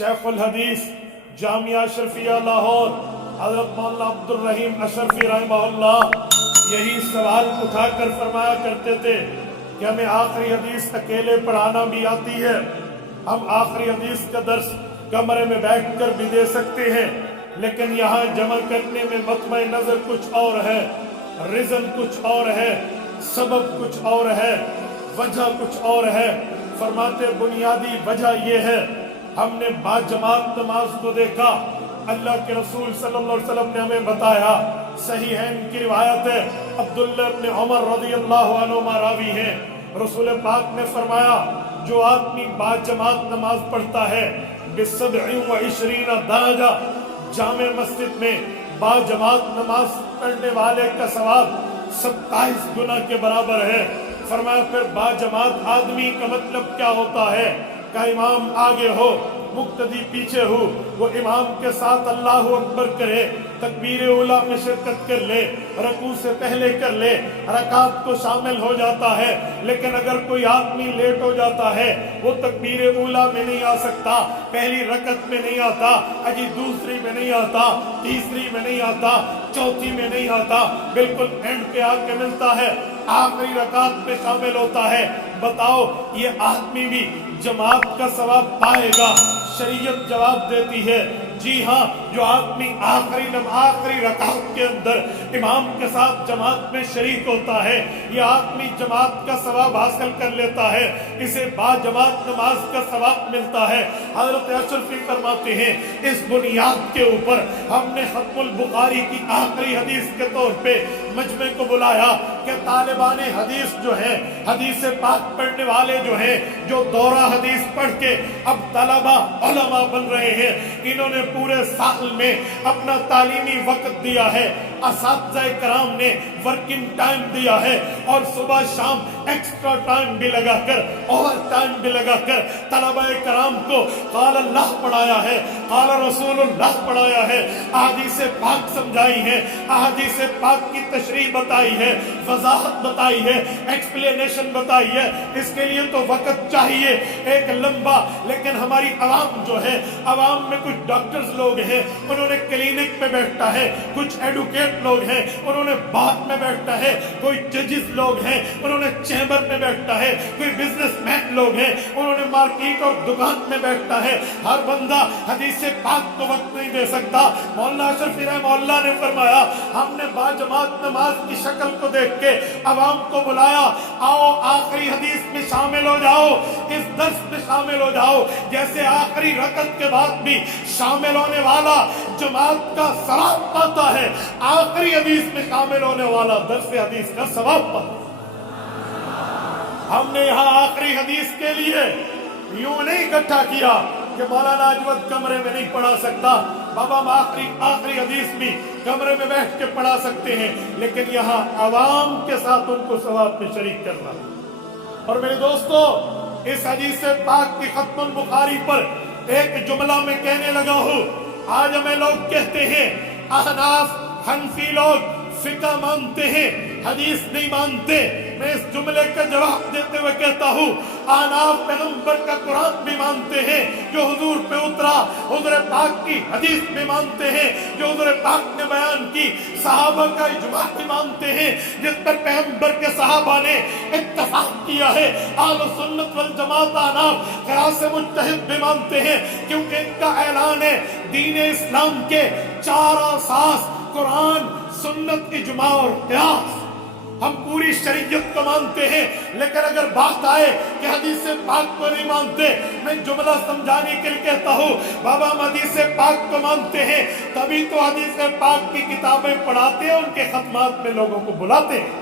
शेख उल हदीस जामिया अशरफिया लाहौर हजरत मौलाना अब्दुल रहीम अशरफी रहमहुल्लाह यही सवाल उठाकर फरमाया करते थे कि हमें आखिरी हदीस अकेले पढ़ाना भी आती है, हम आखिरी हदीस का दर्स कमरे में बैठकर भी दे सकते हैं, लेकिन यहाँ जमा करने में मतमय नजर कुछ और है, रिजन कुछ और है, सबब कुछ और है, वजह कुछ और है। फरमाते बुनियादी वजह ये है, हमने बाजमात नमाज को देखा, अल्लाह के रसूल सल्लल्लाहु अलैहि वसल्लम ने हमें बताया, सही है इनकी रिवायत है, अब्दुल्लाह इब्न उमर रज़ियल्लाहु अन्हुमा रावी हैं, रसूल पाक ने फरमाया जो आदमी बाजमात नमाज पढ़ता है बिसब्इ व इशरीना दरजा, जामे मस्जिद में बाजमात नमाज पढ़ने वाले का सवाब 27 गुना के बराबर है। फरमाया फिर बाजमात आदमी का मतलब क्या होता है, का इमाम आगे हो मुक्तदी पीछे हो, वो इमाम के साथ अल्लाह अकबर करे, तकबीर उला में शिरकत कर ले, रकू से पहले कर ले, रकात को शामिल हो जाता है। लेकिन अगर कोई आदमी लेट हो जाता है, वो तकबीर उला में नहीं आ सकता, पहली रकत में नहीं आता, अजी दूसरी में नहीं आता, तीसरी में नहीं आता, चौथी में नहीं आता, बिल्कुल एंड पे आके मिलता है, आखिरी रकात में शामिल होता है। बताओ ये आदमी भी जमात का सवाब पाएगा? शरीयत जवाब देती है जी हाँ, जो आदमी आखिरी रकात के अंदर इमाम के साथ जमात में शरीक होता है, यह आदमी जमात का सवाब हासिल कर लेता है, इसे बाजमात नमाज का सवाब मिलता है। हजरत अशरफी फरमाते हैं इस बुनियाद के ऊपर हमने खत्मुल बुखारी की आखिरी हदीस के तौर पे मजमे को बुलाया कि तालिबाने हदीस जो है, हदीस पाक पढ़ने वाले जो हैं, जो दौरा हदीस पढ़ के अब तलबा उलमा बन रहे हैं, इन्होंने पूरे साल में अपना तालीमी वक्त दिया है, असातिज़ा कराम ने वर्किंग टाइम दिया है और सुबह शाम एक्स्ट्रा टाइम भी लगाकर, ओवर टाइम भी लगाकर तलबा कराम को क़ाल अल्लाह पढ़ाया है, क़ाल रसूलुल्लाह पढ़ाया है, अहादीस पाक समझाई है, अहादीस पाक की तशरीह बताई है, वज़ाहत बताई है, एक्सप्लेनेशन बताई है। इसके लिए तो वक्त चाहिए एक लंबा, लेकिन हमारी आवाम जो है, आवाम में कुछ डॉक्टर्स लोग हैं, उन्होंने क्लिनिक पे बैठता है, कुछ एडुकेट लोग हैं, उन्होंने बात में बैठता है, कोई जजेस लोग हैं, उन्होंने चैम्बर में बैठता है, कोई बिजनेसमैन लोग हैं, उन्होंने मार्केट और दुकान में बैठता है। हर बंदा हदीस पाक को वक्त नहीं दे सकता। मौलाना अशरफी रहमहुल्लाह ने फरमाया हमने बाजमात नमाज की शक्ल को देख के अवाम को बुलाया, आओ आखिरी हदीस में शामिल हो जाओ, इस दर्स में शामिल हो जाओ, जैसे आखिरी रकत के बाद भी शामिल होने वाला जमात का सवाब पाता है, आखिरी हदीस में शामिल होने वाला दर्स हदीस का सवाब पाता। हमने यहाँ आखिरी हदीस के लिए यूं नहीं इकट्ठा किया कि मौलाना अजमत कमरे में नहीं पढ़ा सकता, बाबा हम आखिरी हदीस भी कमरे में बैठ के पढ़ा सकते हैं, लेकिन यहाँ अवाम के साथ उनको सवाब में शरीक करना। और मेरे दोस्तों, इस हदीस पाक की खत्मुल बुखारी पर एक जुमला में कहने लगा हूँ। आज हमें लोग कहते हैं अहनाफ हनफी लोग फिका मानते हैं, हदीस नहीं मानते। मैं इस जुमले का जवाब देते हुए कहता हूँ अहनाफ पैगंबर का कुरान भी मानते हैं जो हुजूर पे उतरा, हुजूर पाक की हदीस भी मानते हैं जो हुजूर पाक ने बयान की, सहाबा का इजमा भी मानते हैं जिस पर पैगंबर के सहाबा ने इत्तफाक किया है। अहले सुन्नत वल जमात अहनाफ क़यास मुज्तहिद भी मानते हैं, क्योंकि इनका ऐलान है दीन इस्लाम के 4 असास कुरान, सुन्नत, इजमा और क़यास। हम पूरी शरीयत को मानते हैं, लेकिन अगर बात आए कि हदीस पाक को नहीं मानते, मैं जुमला समझाने के लिए कहता हूँ बाबा हम हदीस पाक को मानते हैं, तभी तो हदीस पाक की किताबें पढ़ाते हैं, उनके खत्मात में लोगों को बुलाते हैं।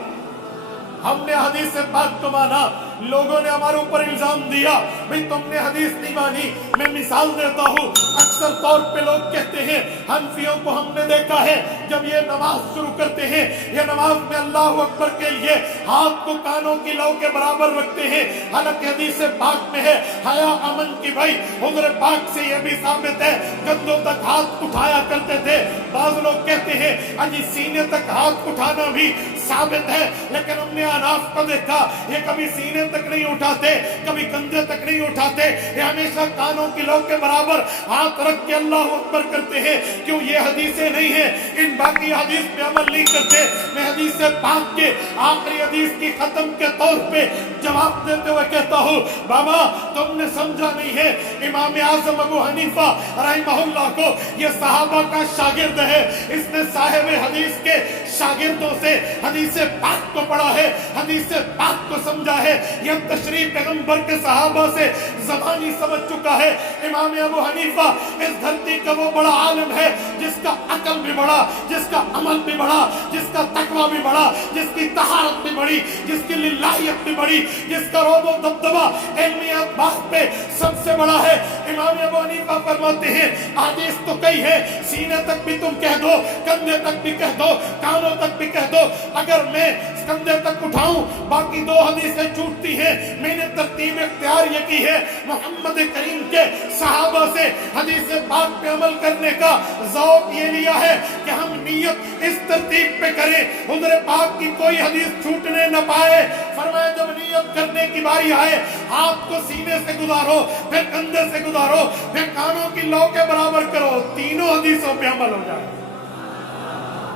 हमने हदीस पाक को माना, लोगों ने हमारे ऊपर इल्जाम दिया भाई तुमने हदीस नहीं मानी। मैं मिसाल देता हूँ, अक्सर तौर पे लोग कहते हैं हनफियों को हमने देखा है जब ये नमाज शुरू करते हैं, ये नमाज में अल्लाह अकबर के लिए हाथ को कानों की लौ के बराबर रखते हैं। हालांकि हदीस पाक में है हया अमन की, भाई हुज़ूर पाक से ये भी साबित है कंधों तक हाथ उठाया करते थे। बाज़ लोग कहते हैं अजी सीने तक हाथ उठाना भी साबित है, लेकिन हमने अनाफ को देखा ये कभी सीने तक नहीं उठाते, कभी कंधे तक नहीं उठाते, ये हमेशा कानों की लौ के बराबर हाथ रख के अल्लाह अकबर करते हैं। क्यों? ये हदीसें नहीं है, इन बाकी हदीस पे अमल नहीं करते। मैं हदीस पाक के आखिरी हदीस की खत्म के तौर पे जवाब देते हुए कहता हूँ, बाबा तुमने समझा नहीं है, इमाम आज़म अबू हनीफा रहमहुल्लाह को ये सहाबा का शागिर्द है, इसने साहिब हदीस के शागिर्दों से हदीस पाक को पढ़ा है, हदीस पाक को समझा है, यह तशरीफ पैगंबर के सहाबा से ज़बानी समझ चुका है। इमाम अबू हनीफा इस धरती का वो बड़ा आलिम है जिसका अकल भी बढ़ा, जिसका अमल भी बढ़ा, जिसका तकवा भी बढ़ा, जिसकी तहारत भी बढ़ी, जिसकी लिल्लाहियत भी बढ़ी, जिसका रोबो दबदबा इल्मियत बात पे सबसे बड़ा है। इमाम अबू हनीफा फरमाते हैं, हदीस तो कई है, सीने तक भी तुम कह दो, कंधे तक भी कह दो, कानों तक भी कह दो, अगर मैं कंधे तक उठाऊं बाकी दो हदीसें छूटती हैं। मैंने तरतीब इख्तियार ये की है, मोहम्मद करीम के सहाबा से हदीस पाक पे अमल करने का ज़ौक़ ये लिया है कि हम नियत इस तरतीब पे करें, हुज़ूर पाक की कोई हदीस छूटने न पाए। फरमाया जब नियत करने की बारी आए, हाथ को सीने से गुजारो, फिर कंधे से गुजारो, फिर कानों की लौ के बराबर करो, तीनों हदीसों पे अमल हो जाए।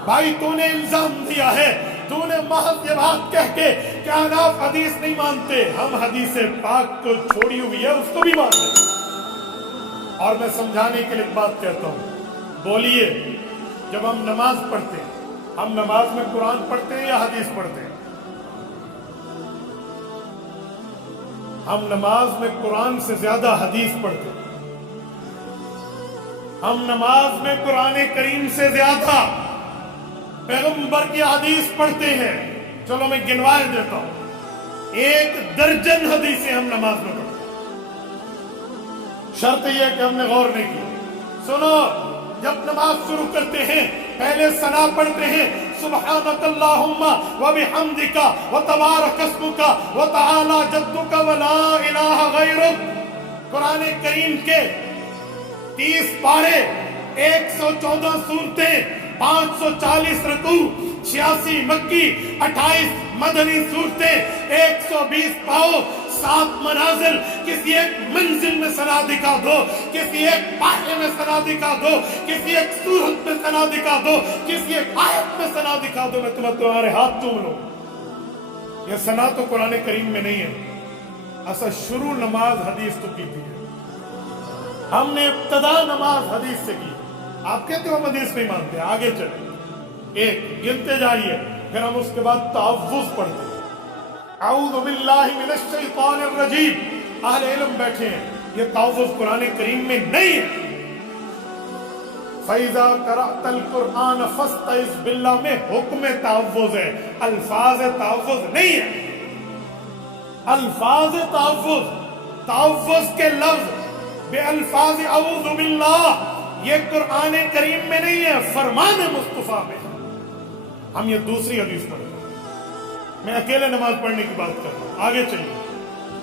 भाई तूने इल्जाम दिया है, तूने महज ये बात कह के क्या आप हदीस नहीं मानते, हम हदीस पाक को छोड़ी हुई है उसको भी मानते हैं। और मैं समझाने के लिए एक बात कहता हूँ, बोलिए जब हम नमाज पढ़ते हैं, हम नमाज में कुरान पढ़ते हैं या हदीस पढ़ते हैं? हम नमाज में कुरान से ज्यादा हदीस पढ़ते हैं। हम नमाज में कुरान करीम से ज्यादा पैगंबर की हदीस पढ़ते हैं। चलो मैं गिनवाए देता हूं, 1 दर्जन हदीसें हम नमाज में पढ़ते हैं। शर्त यह है कि हमने गौर नहीं किया। सुनो, जब नमाज शुरू करते हैं पहले सना पढ़ते हैं, सुब्हानकल्लाहुम्मा व बिहम्दिका व तबारक अस्मुका व तआला जद्दुका व ला इलाहा गैरुक। कुरान करीम के 30 पारे, 114 सूरतें, 540 रकू, 86 मक्की, 28 मदनी सूरतें, 120 पाओ, 7 मनाजिल। किसी एक मंजिल में सना दिखा दो, किसी एक पाहे में सना दिखा दो, किसी एक सूरत में सना दिखा दो, किसी एक आयत में सना दिखा दो, मैं तुम्हारे हाथ चूम लूं। यह सना तो कुरान करीम में नहीं है। असा शुरू नमाज हदीस तो की थी, हमने इब्तदा नमाज हदीस से की। आप कहते हो हम हदीस नहीं मानते, आगे चले, एक गिनते जाइए, फिर हम उसके बाद तअव्वुज़ पढ़ते हैं। अऊज़ु बिल्लाहि मिनश शैतानिर रजीम। अहले इल्म बैठे हैं, ये तअव्वुज़ कुरान करीम में नहीं है। फ़इज़ा क़रअतल कुरआन फ़स्तइज़ बिल्लाह में हुक्म तअव्वुज़ है, अल्फाज़ तअव्वुज़ नहीं है। अल्फाज़ तअव्वुज़, तअव्वुज़ के लफ्ज़ बेअल्फाज़ अऊज़ु बिल्लाह, ये कुरान करीम में नहीं है, फरमान मुस्तफा में है। हम ये दूसरी हदीस पढ़ते हैं। मैं अकेले नमाज पढ़ने की बात कर रहा हूं, आगे चलिए।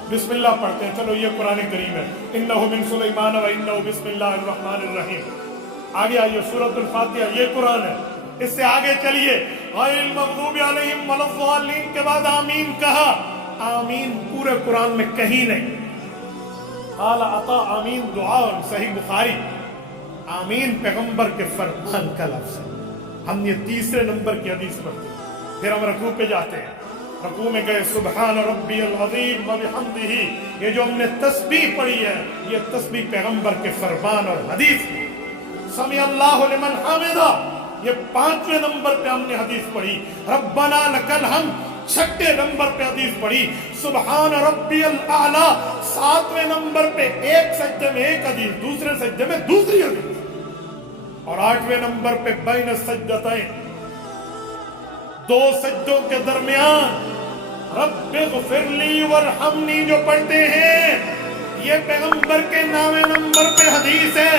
बिस्मिल्लाह पढ़ते हैं, चलो ये कुरान करीम है, इन्नहु मिन सुलैमान व इन्नहु बिस्मिल्लाहिर रहमानिर रहीम। आगे आइए, सूरतुल फातिहा ये कुरान है। इससे आगे चलिए, गैरिल मग़दूबि अलैहिम वलद्दाल्लीन के बाद आमीन कहा। आमीन पूरे कुरान में कहीं नहीं। आला अता आमीन दुआ, सही बुखारी। आमीन पैगंबर के फरमान का लफ्ज़ है। हम ये तीसरे नंबर की हदीस पढ़ते हैं। फिर हम रकू पे जाते हैं, रकू में गए सुबहान रब्बियल अज़ीम व बिहम्दिही। ये जो हमने तस्बीह पढ़ी है, ये तस्बीह पैगंबर के फरमान और हदीस। समी अल्लाहु लिमन हमिदा, ये 5वें नंबर पे हमने हदीस पढ़ी। रब्बना लकल हम्द, 6ठे नंबर पे हदीस पढ़ी। सुबहान रब्बियल आला, 7वें नंबर पे एक सज्दे में एक हदीस, दूसरे सज्दे में दूसरी हदीस। और 8वें नंबर पे बैन सज्दतैन, 2 सज्दों के दरमियान रब्बिग़फिरली वरहमनी जो पढ़ते हैं, یہ پیغمبر کے نام نمبر پہ حدیث ہے.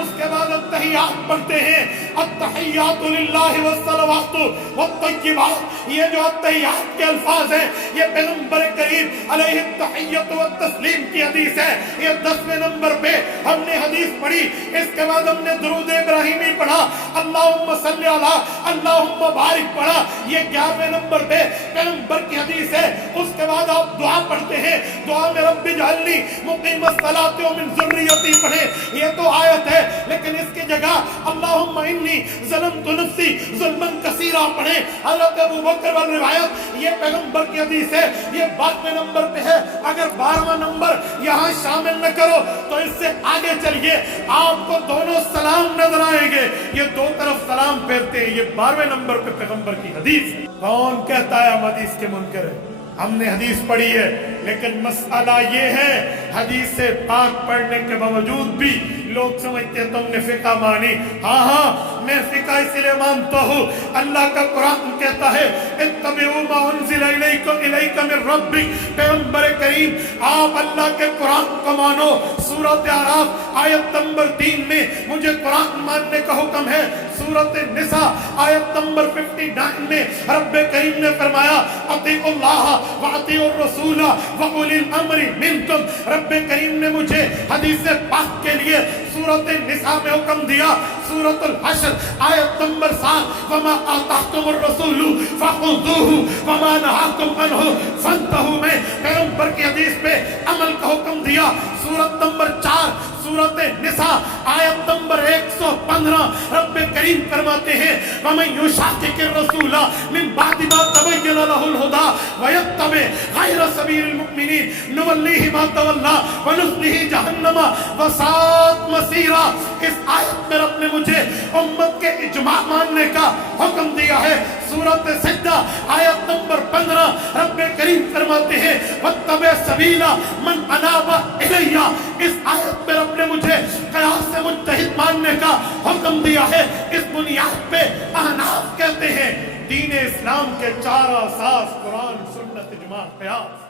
اس کے بعد التحیات پڑھتے ہیں. التحیات للہ والصلوات والطیبات. یہ جو التحیات کے الفاظ ہیں یہ پیغمبر کریم علیہ التحیت والتسلیم کی حدیث ہے. یہ 10ویں نمبر پہ ہم نے حدیث پڑھی. اس کے بعد ہم نے درود ابراہیمی پڑھا. اللہم صلی علی اللہم بارک پڑھا. یہ 11ویں نمبر پہ پیغمبر کی حدیث ہے. اس کے بعد آپ دعا پڑھتے ہیں. دعا میں رب اجعلنی مقیم الصلاۃ ومن ذریتی پڑھیں. یہ تو آیت ہے لیکن اس کی جگہ اللہم انی ظلمت نفسی ظلما کثیرا پڑھیں. حضرت ابو بکر والی روایت یہ پیغمبر کی حدیث ہے. یہ 12ویں نمبر پہ ہے. اگر 12واں نمبر یہاں شامل نہ کرو تو اس سے آگے چلیے آپ کو دونوں سلام نظر آئیں گے. یہ دو طرف سلام پھیرتے ہیں. یہ 12ویں نمبر پہ پیغمبر کی حدیث ہے. کون کہتا ہے ہم حدیث کے منکر ہیں؟ ہم نے حدیث پڑھی ہے لیکن مسئلہ یہ ہے حدیث سے پاک پڑھنے کے باوجود بھی لوگ سمجھتے ہیں تم نے فقہ مانی. ہاں میں فقہ اس لیے مانتا ہوں. اللہ کا قرآن کہتا ہے اتبعوا ما انزل الیک من ربک. پیغمبر کریم آپ اللہ کے قرآن کو مانو. سورۃ اعراف آیت نمبر 3 میں مجھے قرآن ماننے کا حکم ہے. سورۃ النساء آیت نمبر 59 میں رب کریم نے فرمایا اطیعوا اللہ واطیعوا الرسول واولی الامر منکم. رب کریم نے مجھے حدیث پاک کے لیے سورۃ النساء میں حکم دیا. سورۃ الحشر آیت نمبر 7 وما آتاکم الرسول فخذوه وما نهاکم عنہ فانتہوا میں پیغمبر کی حدیث پہ عمل کا حکم دیا. سورۃ نمبر 4 سورۃ النساء آیت نمبر 115 رب کریم فرماتے ہیں ومن یشاقق الرسول من بعد ما تبین له الهدى ويتبع غیر سبیل المؤمنین نولیہ ما تولی ونصلہ جہنم وساءت مصیرا. اس آیت میں رب نے مجھے امت کے اجماع ماننے کا حکم دیا ہے. سورۃ سجدہ آیت نمبر 15 رب کریم فرماتے ہیں واتبع سبیل من اناب الی. اس آیت میں رب نے مجھے قیاس سے مجتہد ماننے کا حکم دیا ہے. اس بنیاد پہ احناف کہتے ہیں دین اسلام کے 4 اساس قرآن سنت اجماع قیاس.